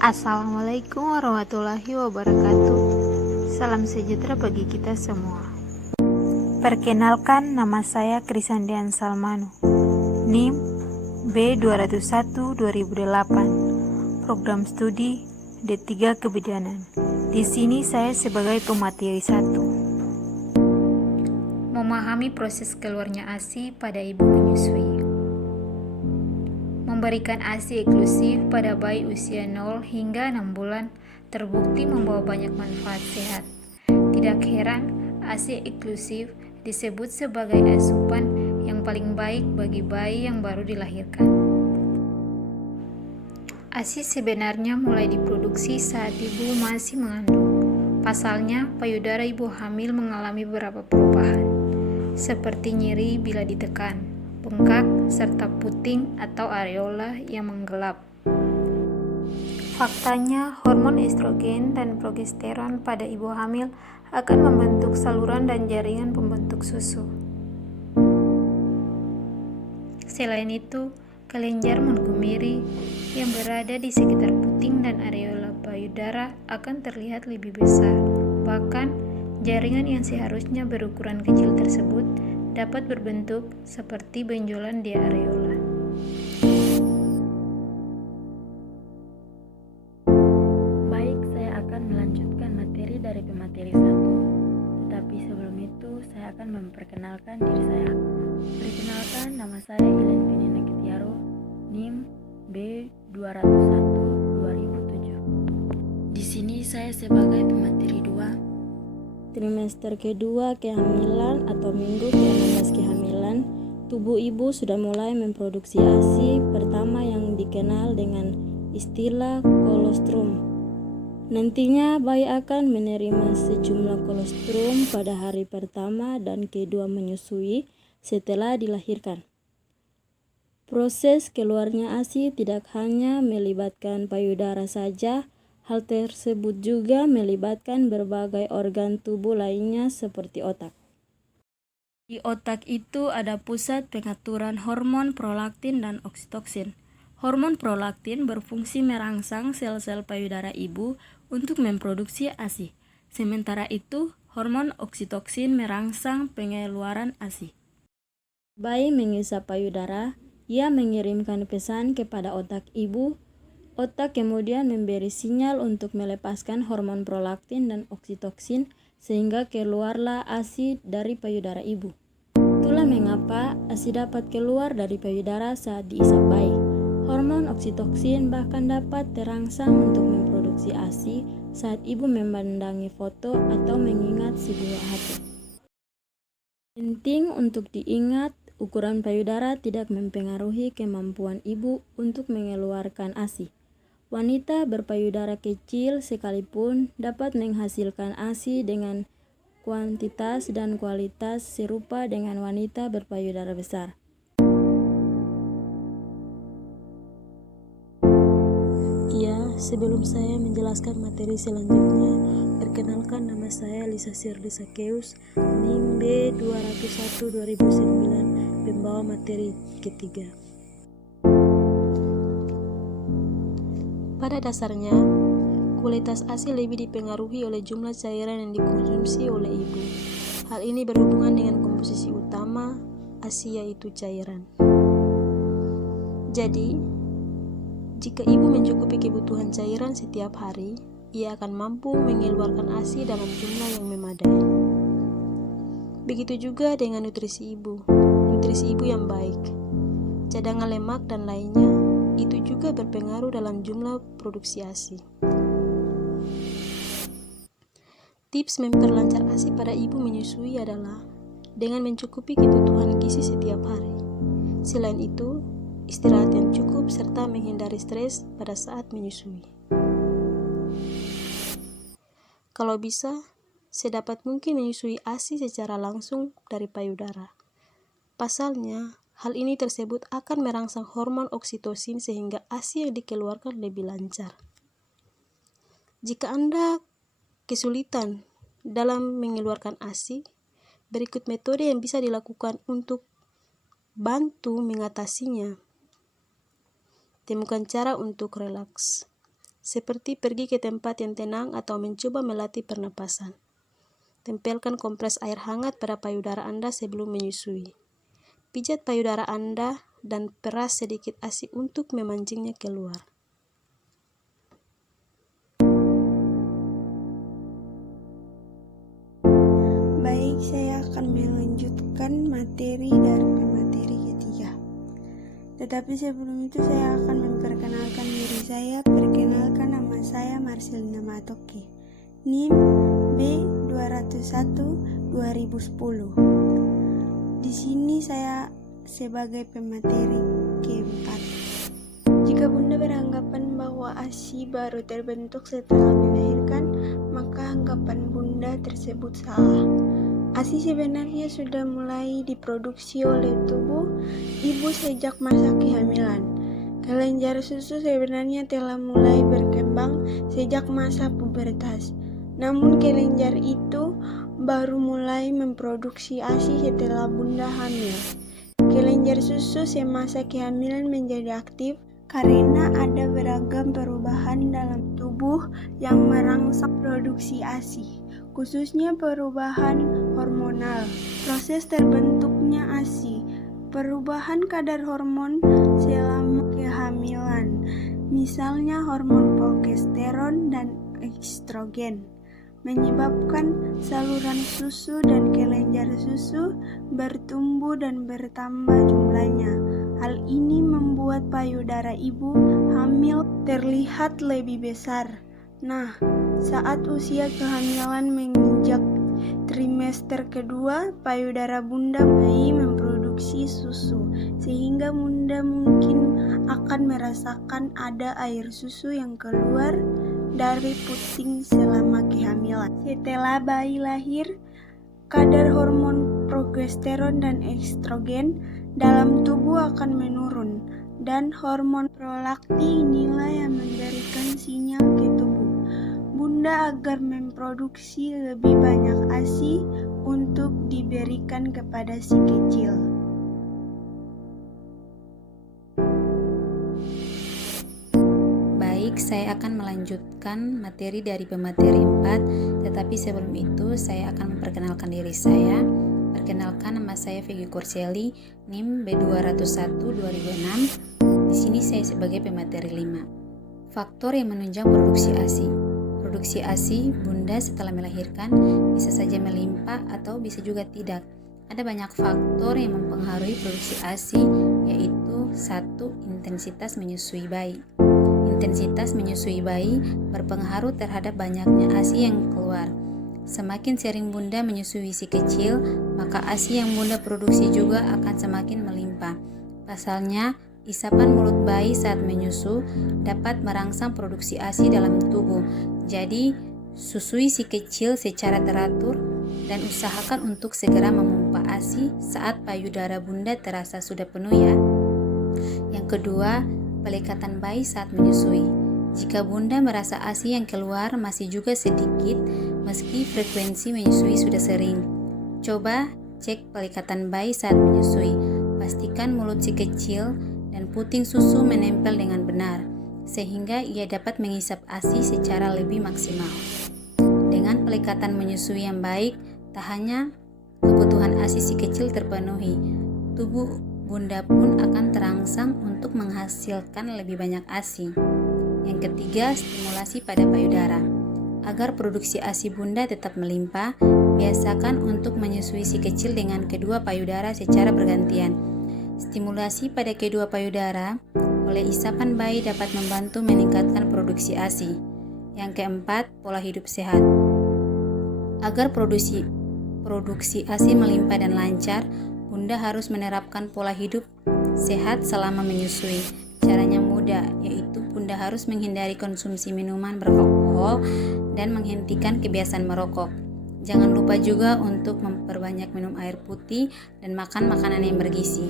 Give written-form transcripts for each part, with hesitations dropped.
Assalamualaikum warahmatullahi wabarakatuh. Salam sejahtera bagi kita semua. Perkenalkan, nama saya Krisandian Salmanu, NIM B201-2008, Program Studi D3 Kebidanan. Di sini saya sebagai pemateri 1. Memahami proses keluarnya ASI pada ibu menyusui. Memberikan ASI eksklusif pada bayi usia 0 hingga 6 bulan terbukti membawa banyak manfaat sehat. Tidak heran, ASI eksklusif disebut sebagai asupan yang paling baik bagi bayi yang baru dilahirkan. ASI sebenarnya mulai diproduksi saat ibu masih mengandung. Pasalnya, payudara ibu hamil mengalami beberapa perubahan, seperti nyeri bila ditekan, bengkak, serta puting atau areola yang menggelap. Faktanya, hormon estrogen dan progesteron pada ibu hamil akan membentuk saluran dan jaringan pembentuk susu. Selain itu, kelenjar Montgomery yang berada di sekitar puting dan areola payudara akan terlihat lebih besar. Bahkan, jaringan yang seharusnya berukuran kecil tersebut dapat berbentuk seperti benjolan di areola. Baik, saya akan melanjutkan materi dari pemateri 1. Tetapi sebelum itu, saya akan memperkenalkan diri saya. Perkenalkan, nama saya Ilen Penina Ketiaro, NIM B201-2007. Di sini saya sebagai pemateri 2. Trimester kedua kehamilan atau minggu ke-16 kehamilan, tubuh ibu sudah mulai memproduksi ASI pertama yang dikenal dengan istilah kolostrum. Nantinya bayi akan menerima sejumlah kolostrum pada hari pertama dan kedua menyusui setelah dilahirkan. Proses keluarnya ASI tidak hanya melibatkan payudara saja, hal tersebut juga melibatkan berbagai organ tubuh lainnya seperti otak. Di otak itu ada pusat pengaturan hormon prolaktin dan oksitoksin. Hormon prolaktin berfungsi merangsang sel-sel payudara ibu untuk memproduksi ASI. Sementara itu, hormon oksitoksin merangsang pengeluaran ASI. Bayi mengisap payudara, ia mengirimkan pesan kepada otak ibu. Otak kemudian memberi sinyal untuk melepaskan hormon prolaktin dan oksitoksin sehingga keluarlah ASI dari payudara ibu. Itulah mengapa ASI dapat keluar dari payudara saat diisap bayi. Hormon oksitoksin bahkan dapat terangsang untuk memproduksi ASI saat ibu memandangi foto atau mengingat sebuah hati. Penting untuk diingat, ukuran payudara tidak mempengaruhi kemampuan ibu untuk mengeluarkan ASI. Wanita berpayudara kecil sekalipun dapat menghasilkan ASI dengan kuantitas dan kualitas serupa dengan wanita berpayudara besar. Sebelum saya menjelaskan materi selanjutnya, perkenalkan, nama saya Lisa Sirdi Sakeus, NIM B201-2009, pembawa materi ketiga. Pada dasarnya, kualitas ASI lebih dipengaruhi oleh jumlah cairan yang dikonsumsi oleh ibu. Hal ini berhubungan dengan komposisi utama ASI, yaitu cairan. Jadi, jika ibu mencukupi kebutuhan cairan setiap hari, ia akan mampu mengeluarkan ASI dalam jumlah yang memadai. Begitu juga dengan nutrisi ibu. Nutrisi ibu yang baik, cadangan lemak dan lainnya, itu juga berpengaruh dalam jumlah produksi ASI. Tips memperlancar ASI pada ibu menyusui adalah dengan mencukupi kebutuhan gizi setiap hari. Selain itu, istirahat yang cukup serta menghindari stres pada saat menyusui. Kalau bisa, sedapat mungkin menyusui ASI secara langsung dari payudara. Pasalnya, hal ini tersebut akan merangsang hormon oksitosin sehingga ASI yang dikeluarkan lebih lancar. Jika Anda kesulitan dalam mengeluarkan ASI, berikut metode yang bisa dilakukan untuk bantu mengatasinya. Temukan cara untuk relaks. seperti pergi ke tempat yang tenang atau mencoba melatih pernapasan. Tempelkan kompres air hangat pada payudara Anda sebelum menyusui. Pijat payudara Anda dan peras sedikit ASI untuk memancingnya keluar. Baik, saya akan melanjutkan materi dari pemateri ketiga. Tetapi sebelum itu saya akan memperkenalkan diri saya. Perkenalkan, nama saya Marcelina Matoke. NIM B201 2010. Di sini saya sebagai pemateri keempat. Jika Bunda beranggapan bahwa ASI baru terbentuk setelah melahirkan, maka anggapan Bunda tersebut salah. ASI sebenarnya sudah mulai diproduksi oleh tubuh ibu sejak masa kehamilan. Kelenjar susu sebenarnya telah mulai berkembang sejak masa pubertas. Namun kelenjar itu baru mulai memproduksi ASI setelah Bunda hamil. Kelenjar susu semasa kehamilan menjadi aktif karena ada beragam perubahan dalam tubuh yang merangsang produksi ASI, khususnya perubahan hormonal. Proses terbentuknya ASI, perubahan kadar hormon selama kehamilan, misalnya hormon progesteron dan estrogen, menyebabkan saluran susu dan kelenjar susu bertumbuh dan bertambah jumlahnya. Hal ini membuat payudara ibu hamil terlihat lebih besar. Nah, saat usia kehamilan menginjak trimester kedua, payudara Bunda mulai memproduksi susu, sehingga Bunda mungkin akan merasakan ada air susu yang keluar dari puting selama kehamilan. Setelah bayi lahir, kadar hormon progesteron dan estrogen dalam tubuh akan menurun, dan hormon prolaktin inilah yang memberikan sinyal ke tubuh Bunda agar memproduksi lebih banyak ASI untuk diberikan kepada si kecil. Baik, saya akan melanjutkan materi dari pemateri 4, tetapi sebelum itu saya akan memperkenalkan diri saya. Perkenalkan, nama saya Vicky Corselli, NIM B201 2006. Di sini saya sebagai pemateri 5. Faktor yang menunjang produksi ASI. Produksi ASI Bunda setelah melahirkan bisa saja melimpah atau bisa juga tidak. Ada banyak faktor yang mempengaruhi produksi ASI, yaitu 1. Intensitas menyusui bayi. Intensitas menyusui bayi berpengaruh terhadap banyaknya ASI yang keluar. Semakin sering Bunda menyusui si kecil, maka ASI yang Bunda produksi juga akan semakin melimpah. Pasalnya, isapan mulut bayi saat menyusu dapat merangsang produksi ASI dalam tubuh. Jadi, susui si kecil secara teratur dan usahakan untuk segera memompa ASI saat payudara Bunda terasa sudah penuh ya. Yang kedua, pelekatan bayi saat menyusui. Jika Bunda merasa ASI yang keluar masih juga sedikit, meski frekuensi menyusui sudah sering, coba cek pelekatan bayi saat menyusui. Pastikan mulut si kecil dan puting susu menempel dengan benar, sehingga ia dapat mengisap ASI secara lebih maksimal. Dengan pelekatan menyusui yang baik, tak hanya kebutuhan ASI si kecil terpenuhi, tubuh Bunda pun akan terangsang untuk menghasilkan lebih banyak ASI. Yang ketiga, stimulasi pada payudara. Agar produksi ASI Bunda tetap melimpah, biasakan untuk menyusui si kecil dengan kedua payudara secara bergantian. Stimulasi pada kedua payudara oleh isapan bayi dapat membantu meningkatkan produksi ASI. Yang keempat, pola hidup sehat. Agar produksi ASI melimpah dan lancar, Bunda harus menerapkan pola hidup sehat selama menyusui. Caranya mudah, yaitu Bunda harus menghindari konsumsi minuman beralkohol dan menghentikan kebiasaan merokok. Jangan lupa juga untuk memperbanyak minum air putih dan makan makanan yang bergizi.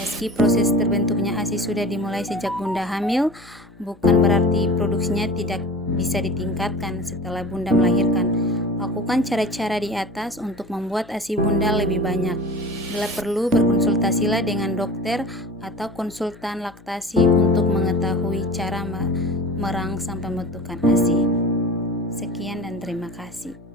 Meski proses terbentuknya ASI sudah dimulai sejak Bunda hamil, bukan berarti produksinya tidak bisa ditingkatkan setelah Bunda melahirkan. Lakukan cara-cara di atas untuk membuat ASI Bunda lebih banyak. Bila perlu, berkonsultasilah dengan dokter atau konsultan laktasi untuk mengetahui cara merangsang pembentukan ASI. Sekian dan terima kasih.